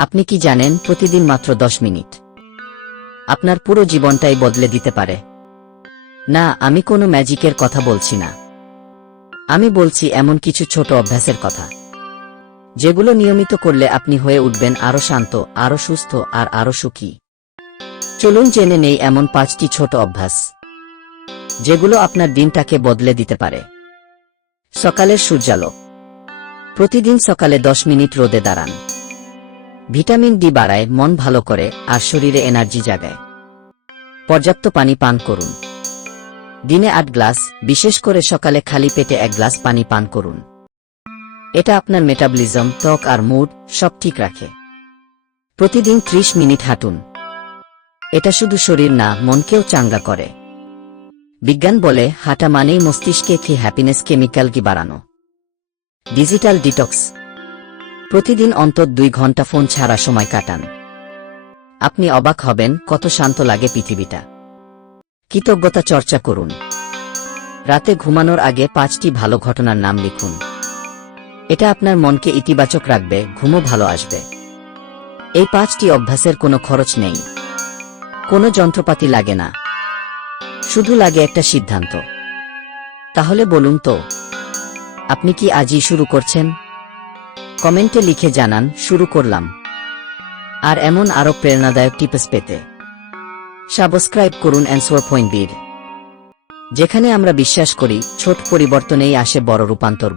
আপনি কি জানেন প্রতিদিন মাত্র 10 মিনিট আপনার পুরো জীবনটাই বদলে দিতে পারে? না, আমি কোনো ম্যাজিকের কথা বলছি না। আমি বলছি এমন কিছু ছোট অভ্যাসের কথা, যেগুলো নিয়মিত করলে আপনি হয়ে উঠবেন আরো শান্ত, আরো সুস্থ আর আরো সুখী। চলুন জেনে নেই এমন 5টি ছোট অভ্যাস, যেগুলো আপনার দিনটাকে বদলে দিতে পারে। সকালের সূর্যালোক। প্রতিদিন সকালে 10 মিনিট রোদে দাঁড়ান। ভিটামিন ডি বাড়ায়, মন ভালো করে আর শরীরে এনার্জি জাগায়। পর্যাপ্ত পানি পান করুন। দিনে 8 গ্লাস, বিশেষ করে সকালে খালি পেটে 1 গ্লাস পানি পান করুন। এটা আপনার মেটাবলিজম, ত্বক আর মুড সব ঠিক রাখে। প্রতিদিন 30 মিনিট হাঁটুন। এটা শুধু শরীর না, মনকেও চাঙ্গা করে। বিজ্ঞান বলে হাঁটা মানেই মস্তিষ্কে কি হ্যাপিনেস কেমিক্যাল কি বাড়ানো। Digital detox. প্রতিদিন অন্তত 2 ঘন্টা ফোন ছাড়া সময় কাটান। আপনি অবাক হবেন কত শান্ত লাগে পৃথিবীটা। কৃতজ্ঞতা চর্চা করুন। রাতে ঘুমানোর আগে 5টি ভালো ঘটনার নাম লিখুন। এটা আপনার মনকে ইতিবাচক রাখবে, ঘুমও ভালো আসবে। এই 5টি অভ্যাসের কোনো খরচ নেই, কোনো যন্ত্রপাতি লাগে না, শুধু লাগে একটা সিদ্ধান্ত। তাহলে বলুন তো, আপনি কি আজই শুরু করছেন? কমেন্টে লিখে জানান শুরু করলাম। আর এমন আরো প্রেরণাদায়ক টিপস পেতে সাবস্ক্রাইব করুন অ্যান্সার পয়েন্ট বির, যেখানে আমরা বিশ্বাস করি ছোট পরিবর্তনেই আসে বড় রূপান্তর।